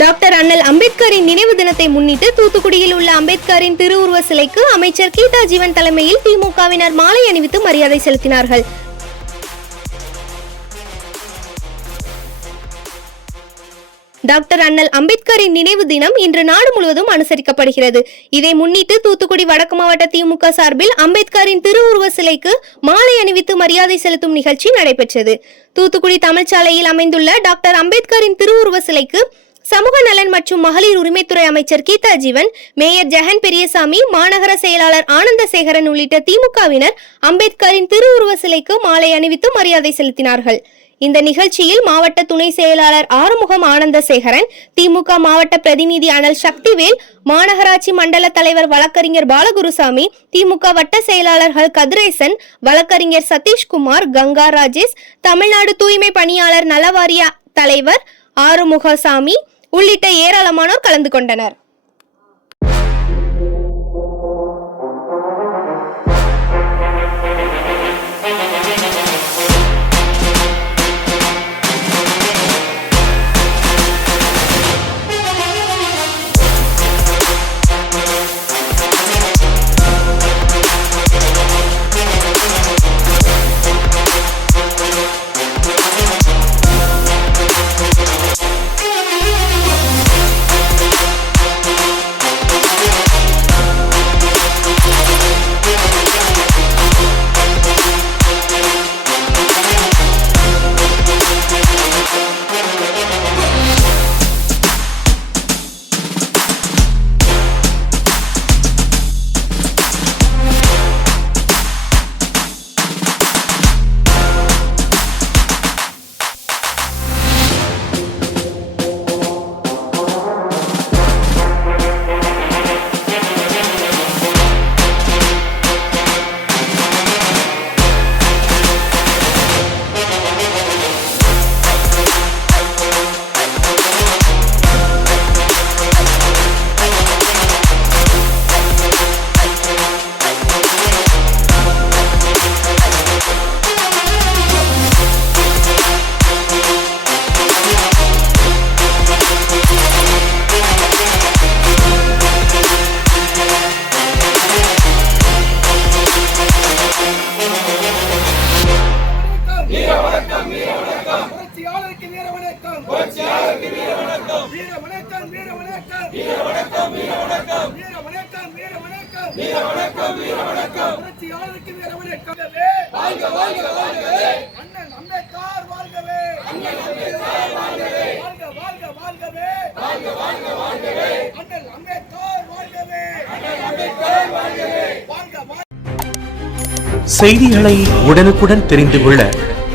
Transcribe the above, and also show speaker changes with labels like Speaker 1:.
Speaker 1: Doctor அண்ணல் அம்பேத்கரின் நினைவு தினத்தை முன்னிட்டு தூத்துக்குடியில் உள்ள அம்பேத்கரின் திருவுருவ சிலைக்கு அமைச்சர் கீதா ஜீவன் தலைமையில் திமுகவினர் மாலை அணிவித்து மரியாதை செலுத்தினார்கள். டாக்டர் அண்ணல் அம்பேத்கரின் நினைவு தினம் இன்று நாடு முழுவதும் அனுசரிக்கப்படுகிறது. இதை முன்னிட்டு தூத்துக்குடி வடக்கு மாவட்ட திமுக சார்பில் அம்பேத்கரின் திருவுருவ சிலைக்கு மாலை அணிவித்து மரியாதை செலுத்தும் நிகழ்ச்சி நடைபெற்றது. தூத்துக்குடி தமிழ்ச்சாலையில் அமைந்துள்ள டாக்டர் அம்பேத்கரின் திருவுருவ சிலைக்கு சமூக நலன் மற்றும் மகளிர் உரிமைத்துறை அமைச்சர் கீதா ஜீவன் மேயர் ஜெகன் பெரியசாமி மாநகர செயலாளர் ஆனந்தசேகரன் உள்ளிட்ட திமுகவினர் அம்பேத்கரின் திருவுருவ சிலைக்கு மாலை அணிவித்து மரியாதை செலுத்தினார்கள். இந்த நிகழ்ச்சியில் மாவட்ட துணை செயலாளர் ஆறுமுகம் ஆனந்தசேகரன் திமுக மாவட்ட பிரதிநிதி அனல் சக்திவேல் மாநகராட்சி மண்டல தலைவர் வழக்கறிஞர் பாலகுருசாமி திமுக வட்ட செயலாளர்கள் கதிரேசன் வழக்கறிஞர் சதீஷ்குமார் கங்கா ராஜேஷ் தமிழ்நாடு தூய்மை பணியாளர் நலவாரிய தலைவர் ஆறுமுகசாமி உள்ளிட்ட ஏராளமானோர் கலந்து கொண்டனர்.
Speaker 2: புரட்சியாளருக்கு வீர வணக்கம். புரட்சியாளருக்கு வீர வணக்கம். வீர வணக்கம் வீர வணக்கம். வீர வணக்கம் வீர வணக்கம். வீர வணக்கம் வீர வணக்கம். வீர வணக்கம் வீர வணக்கம். புரட்சியாளருக்கு வீர வணக்கம். வாழ்க வாழ்க வாழ்கவே அண்ணன் அம்பேத்கர் வாழ்கவே. அண்ணன் அம்பேத்கர் வாழ்கவே. வாழ்க வாழ்க வாழ்கவே. வாழ்க வாழ்க வாழ்கவே. அண்ணன் அம்பேத்கர் வாழ்கவே. அண்ணன் அம்பேத்கர் வாழ்கவே. வாழ்க வாழ்க
Speaker 3: செய்திகளை உடனுக்குடன் தெரிந்து கொள்ள